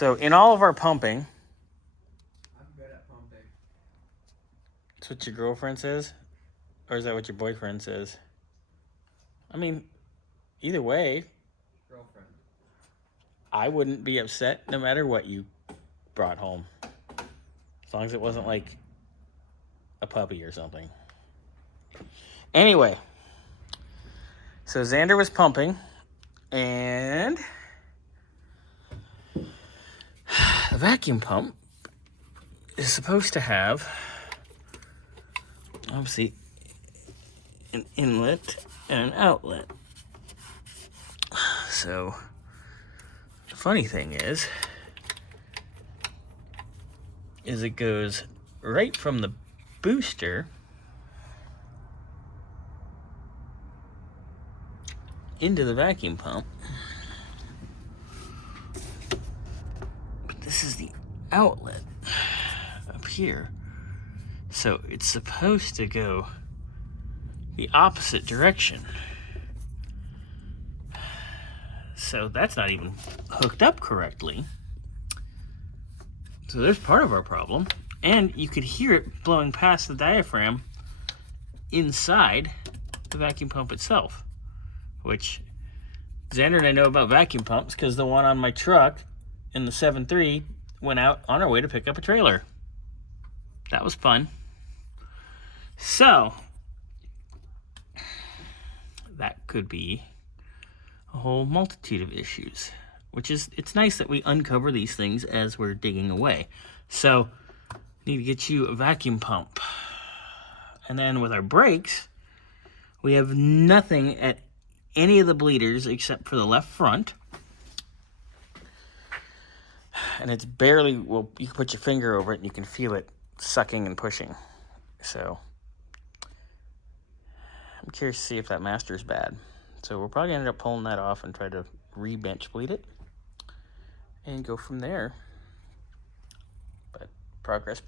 So in all of our pumping, I'm good at pumping. that's what your girlfriend says? Or is that what your boyfriend says? I mean, either way, Girlfriend. I wouldn't be upset no matter what you brought home. As long as it wasn't like a puppy or something. Anyway, so Xander was pumping, and the vacuum pump is supposed to have, obviously, an inlet and an outlet. So the funny thing is it goes right from the booster into the vacuum pump. But this is the outlet up here. So it's supposed to go the opposite direction. So that's not even hooked up correctly. So there's part of our problem. And you could hear it blowing past the diaphragm inside the vacuum pump itself. Which Xander and I know about vacuum pumps because the one on my truck in the 7.3 went out on our way to pick up a trailer. That was fun. So that could be a whole multitude of issues, which is, it's nice that we uncover these things as we're digging away. So need to get you a vacuum pump. And then with our brakes, we have nothing at any of the bleeders except for the left front. And it's barely, well, you can put your finger over it and you can feel it sucking and pushing. So I'm curious to see if that master's bad. So we'll probably end up pulling that off and try to re-bench bleed it and go from there. But progress.